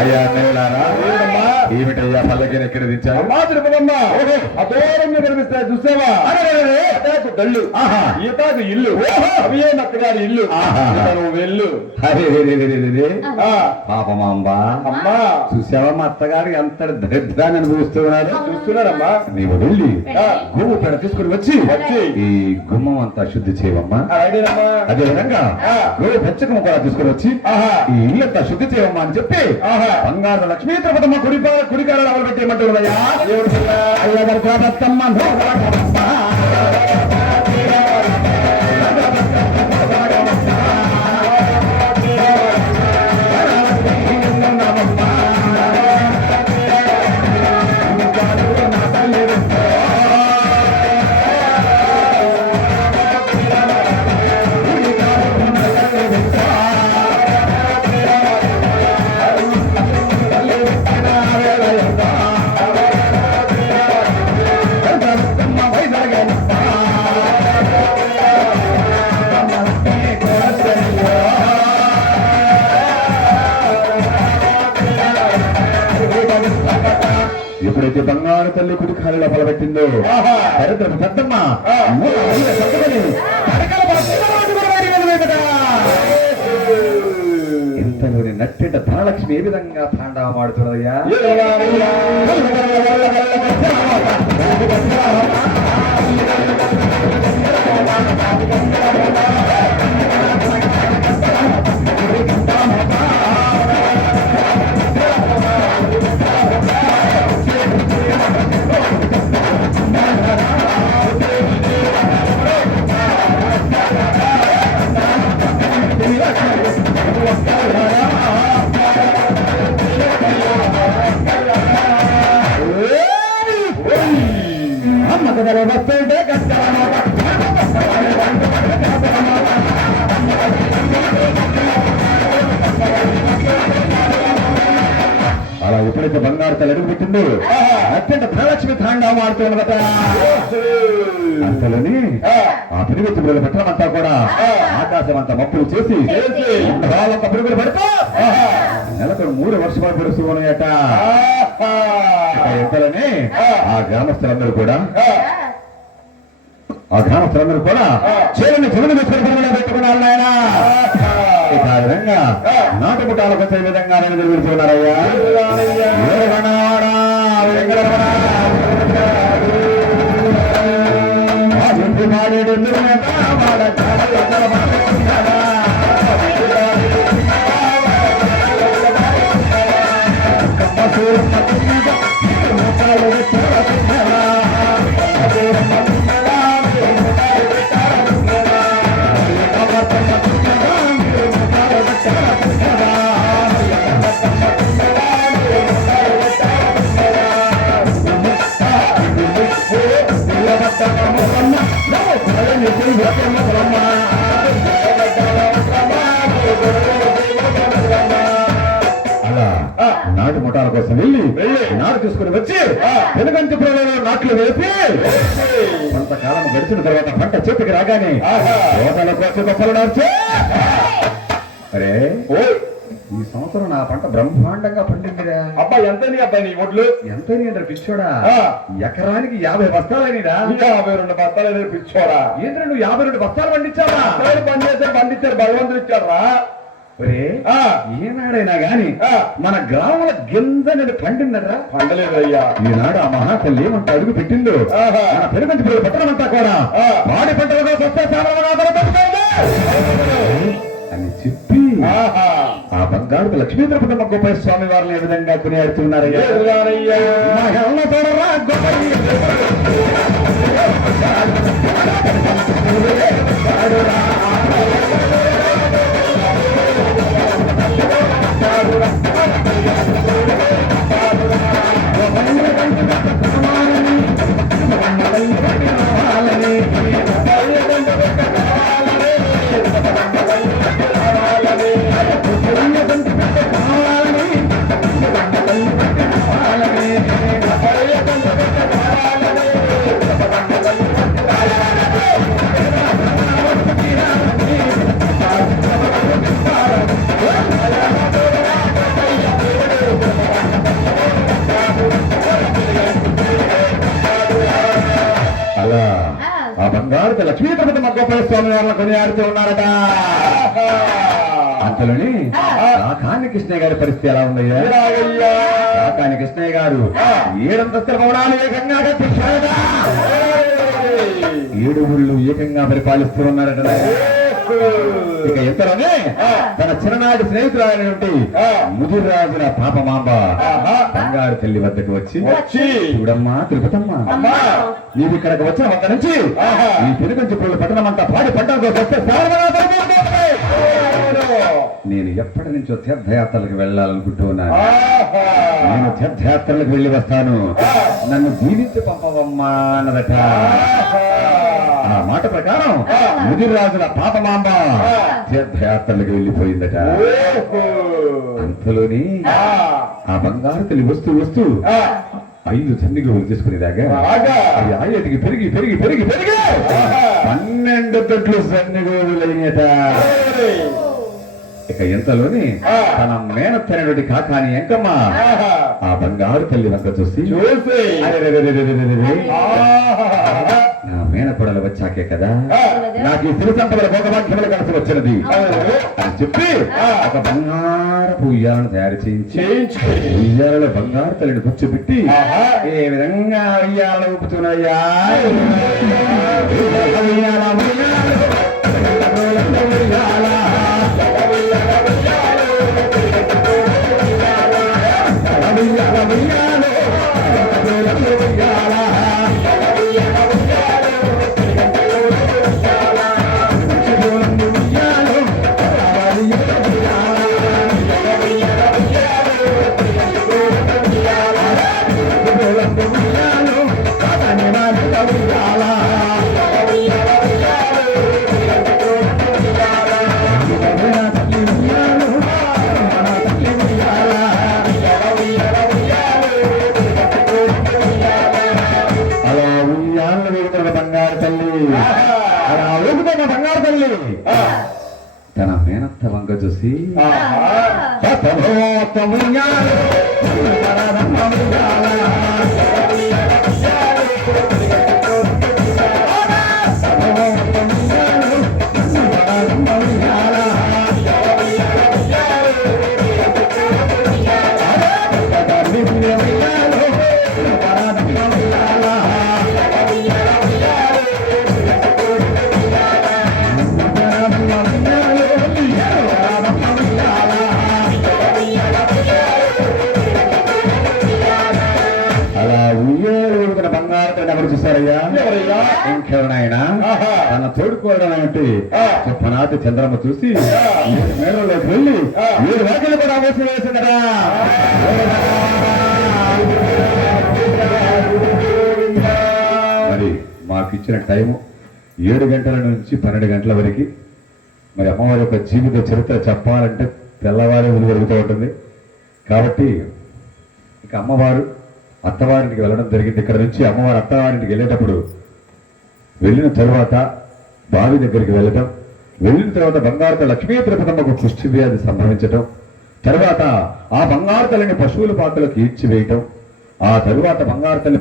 అయ్యా నేలారా ఏమిటయ్యా పల్లకిని ఎక్కడ దించారు? కనిపిస్తాయి చూసావా? అటాకు గళ్ళు, ఈతాకు ఇల్లు, అవియే నక్కగారి ఇల్లు. నువ్వు వెళ్ళు. పాపమాంబా అమ్మా చూసావా మా అత్తగారు ఎంత దరిద్రాన్ని అనుభవిస్తున్నారు? చూస్తున్నారమ్మా. నీవు వెళ్ళి గుమ్మ పేడ తీసుకుని వచ్చి ఈ గుమ్మం అంతా శుద్ధి చేయవమ్మా. అలాగేనమ్మా. అదే విధంగా గోవు పెంచకము కూడా తీసుకుని వచ్చి ఈ ఇల్లంతా శుద్ధి చేయవమ్మా అని చెప్పి బంగారు లక్ష్మీ తిరుపతమ్మ కుడికారాలు అవలు పెట్టేయమంటున్నాయా? ఎప్పుడైతే బంగారు తల్లి కుడికాలలో పొలబెట్టిందో దరిద్రపు పెద్దమ్మ ఇంతలోని నట్టెట ధనలక్ష్మి ఏ విధంగా తాండవం ఆడుతున్నదయ్యా? అలా ఎప్పుడైతే బంగారు తల్లి అడుగు పెట్టిందో అత్యంత ధనలక్ష్మి తాండవం ఆడుతున్నదట. అంతలోని ఆ పిలుగు పిల్లల పెట్టమంతా కూడా ఆకాశం అంతా మప్పులు చేసి వాళ్ళంతా పిలుగులు పడిపో నెలకు 3 వర్షాలు పడుతూ ఉన్నాయట. ఎంతలోనే ఆ గ్రామస్తులందరూ కూడా చేరుని చెవులు విశ్వరూపంలో పెట్టుకున్నారు నాయన. ఇక ఆ విధంగా నాటు పుట్టాలకు వచ్చే విధంగా నిలబెడుతున్నారయ్యా. అలా నాటు ముఠాల కోసం వెళ్ళి నాటు తీసుకుని వచ్చి వెనుగంటి పొలంలో నాట్లు వేసి కొంతకాలం గడిచిన తర్వాత పంట చేతికి రాగానే తోటల కోసం గొప్పలు నార్చే. అరే ఈ సంవత్సరం నా పంట బ్రహ్మాండంగా పండిందిరా. అబ్బా ఎంత అబ్బాయి నీ ఒడ్లు ఎంత పిచ్చోడా? ఎకరానికి 50 బస్తాలైనరా? 52 బస్తాలు పిచ్చోడా? ఏంద్ర నువ్వు 52 బస్తాలు పండించావా? పండించారు భగవంతుడు ఇచ్చారా? ఏనాడైనా గాని మన గ్రామాల గింజ నేను పండిందరా? పండలేదయ్యా. ఈనాడు ఆ మహాతల్లి ఏమంటే అడుగు పెట్టిందో మన పెరుగంటి పిల్లలు పట్టణమంతా కూడా వాడి పంటలు అని చెప్పి ఆ బంగారు లక్ష్మీ తిరుపతమ్మ గోపాల స్వామి వారిని ఏ విధంగా కొనియాడుతున్నారయ్యా? బంగారు లక్ష్మీ తిరుపతి మగ్గపై స్వామి వారిని కొనియాడుతూ ఉన్నారట. అంతలోని కాకాని కృష్ణయ్య గారి పరిస్థితి ఎలా ఉందయ్యా? కాకాని కృష్ణయ్య గారు 7 అంతస్తుల భవనాలు ఏకంగా కట్టించారట. 7 ఊళ్ళు ఏకంగా పరిపాలిస్తూ ఉన్నారట. ఇక ఎంతలోనే తన చిన్ననాటి స్నేహితురాలైనటువంటి ముదిరాజుల పాపమాంబ బంగారు తల్లి వద్దకు వచ్చి చూడమ్మా తిరుపతమ్మా, నీవు ఇక్కడికి వచ్చిన వద్ద నుంచి ఈ పెనుగంచి పూల పట్టణం అంతా పాడి పట్టణంతో వస్తే నేను ఎప్పటి నుంచో తీర్థయాత్రలకు వెళ్ళాలనుకుంటూ ఉన్నాను. నేను తీర్థయాత్రలకు వెళ్ళి వస్తాను, నన్ను దీవించి పంపవమ్మా అన్నదట. ఆ మాట ప్రకారం ముదిరాజుల పాపమాంబ తీర్థయాత్రలకు వెళ్ళిపోయిందట. అంతలోని ఆ బంగారు తల్లి వస్తూ వస్తూ 5 చందిగలు తీసుకునేదాకా అవి ఆయటికి పెరిగి పెరిగి పెరిగి పెరిగి 12 తొట్లు సన్నిగోడులైనట. ఇక ఎంతలోని తన మేనత్తైనటువంటి కాకాని ఎంకమ్మ ఆ బంగారు తల్లి వంక చూసి నా మేనపడలు వచ్చాకే కదా నాకు ఈ సిరి సంపదల భోగభాగ్యములు కలిసి వచ్చినది అని చెప్పి ఒక బంగారపు ఉయ్యాలను తయారు చేయించి ఉయ్యాలలో బంగారు తల్లిని కూర్చోబెట్టి ఏ విధంగా ఉయ్యాలను ఊపుతున్నాయ్యా తన మేనత్త వంక చూసి చూసారయ్యా ఇంకెవరైనా తన తోడుకోవడం చెప్పనాటి చంద్రమ్మ చూసి 7 మేడలోకి వెళ్ళి 7 వాకిలు కూడా మూసి వేసిందరా. మరి మాకు ఇచ్చిన టైము 7 గంటల నుంచి 12 గంటల వరకు. మరి అమ్మవారి యొక్క జీవిత చరిత్ర చెప్పాలంటే తెల్లవారి జరుగుతూ ఉంటుంది. కాబట్టి ఇక అమ్మవారు అత్తవారింటికి వెళ్ళడం జరిగింది. ఇక్కడ నుంచి అమ్మవారు అత్తవారింటికి వెళ్ళేటప్పుడు వెళ్ళిన తరువాత బావి దగ్గరికి వెళ్ళటం, వెళ్ళిన తర్వాత బంగారు లక్ష్మీ తిరుపతమ్మకు కుష్టి వ్యాధి సంభవించటం, తర్వాత ఆ బంగారు తల్లిని పశువుల పాకలకు ఈడ్చివేయటం, ఆ తరువాత బంగారు తల్లి